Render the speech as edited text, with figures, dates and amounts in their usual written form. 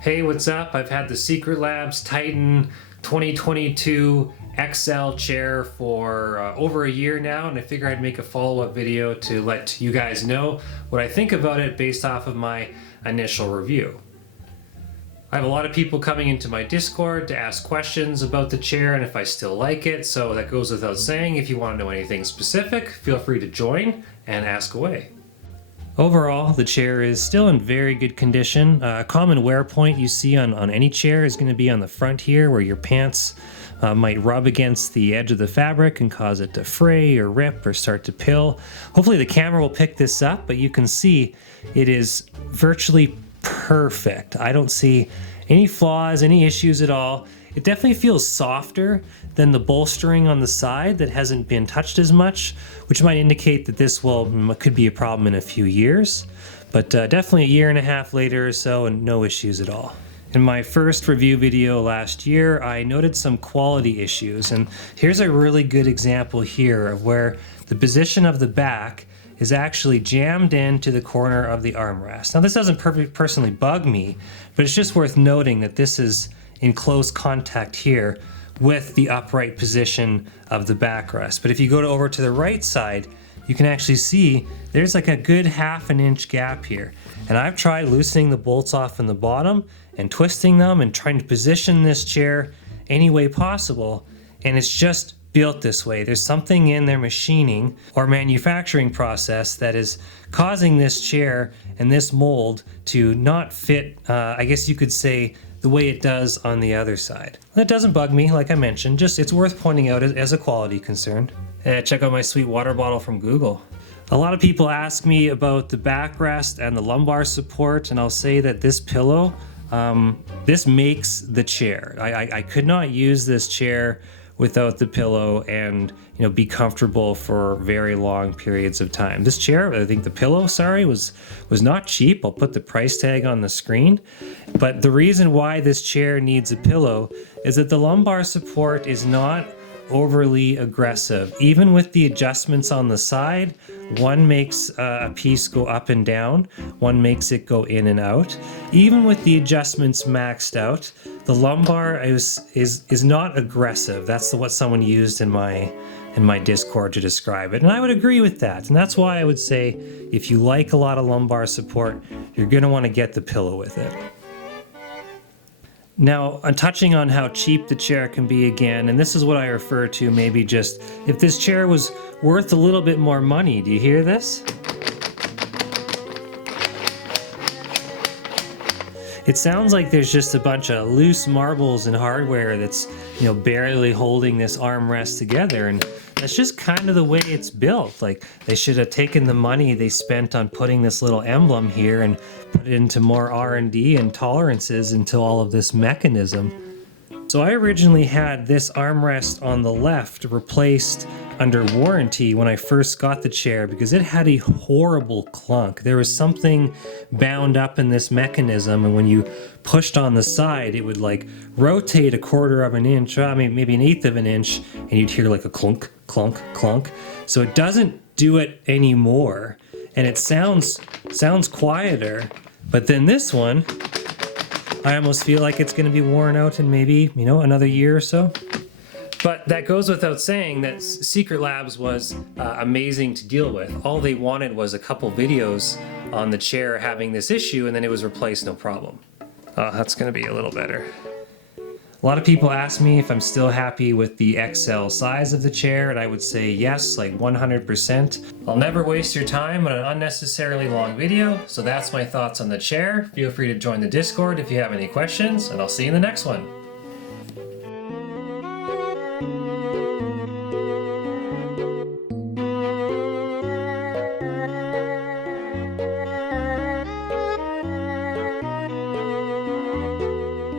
Hey, what's up? I've had the Secret Labs Titan 2022 XL chair for over a year now, and I figure I'd make a follow-up video to let you guys know what I think about it based off of my initial review. I have a lot of people coming into my Discord to ask questions about the chair and if I still like it, so that goes without saying. If you want to know anything specific, feel free to join and ask away. Overall, the chair is still in very good condition. A common wear point you see on any chair is going to be on the front here, where your pants might rub against the edge of the fabric and cause it to fray or rip or start to pill. Hopefully the camera will pick this up, but you can see it is virtually perfect. I don't see any flaws, any issues at all. It definitely feels softer than the bolstering on the side that hasn't been touched as much, which might indicate that this could be a problem in a few years. But definitely a year and a half later or so, and no issues at all. In my first review video last year, I noted some quality issues, and here's a really good example here of where the position of the back is actually jammed into the corner of the armrest. Now this doesn't personally bug me, but it's just worth noting that this is in close contact here with the upright position of the backrest. But if you go over to the right side, you can actually see there's like a good ½ an inch gap here. And I've tried loosening the bolts off in the bottom and twisting them and trying to position this chair any way possible, and it's just built this way. There's something in their machining or manufacturing process that is causing this chair and this mold to not fit, I guess you could say, the way it does on the other side. That doesn't bug me, like I mentioned, just it's worth pointing out as a quality concern. Check out my sweet water bottle from Google. A lot of people ask me about the backrest and the lumbar support, and I'll say that this pillow, this makes the chair. I could not use this chair without the pillow and be comfortable for very long periods of time. This chair, I think the pillow, was not cheap. I'll put the price tag on the screen. But the reason why this chair needs a pillow is that the lumbar support is not overly aggressive. Even with the adjustments on the side, one makes a piece go up and down, one makes it go in and out. Even with the adjustments maxed out, the lumbar is not aggressive. That's what someone used in my Discord to describe it, and I would agree with that. And that's why I would say if you like a lot of lumbar support, you're going to want to get the pillow with it. Now, I'm touching on how cheap the chair can be again, and this is what I refer to maybe just if this chair was worth a little bit more money. Do you hear this? It sounds like there's just a bunch of loose marbles and hardware that's, barely holding this armrest together, and that's just kind of the way it's built. Like, they should have taken the money they spent on putting this little emblem here and put it into more R&D and tolerances into all of this mechanism. So I originally had this armrest on the left replaced under warranty when I first got the chair because it had a horrible clunk. There was something bound up in this mechanism, and when you pushed on the side, it would like rotate a quarter of an inch, maybe an eighth of an inch, and you'd hear like a clunk, clunk, clunk. So it doesn't do it anymore, and it sounds quieter. But then this one, I almost feel like it's going to be worn out in maybe, another year or so. But that goes without saying that Secret Labs was amazing to deal with. All they wanted was a couple videos on the chair having this issue, and then it was replaced, no problem. Oh, that's going to be a little better. A lot of people ask me if I'm still happy with the XL size of the chair, and I would say yes, like 100%. I'll never waste your time on an unnecessarily long video, so that's my thoughts on the chair. Feel free to join the Discord if you have any questions, and I'll see you in the next one.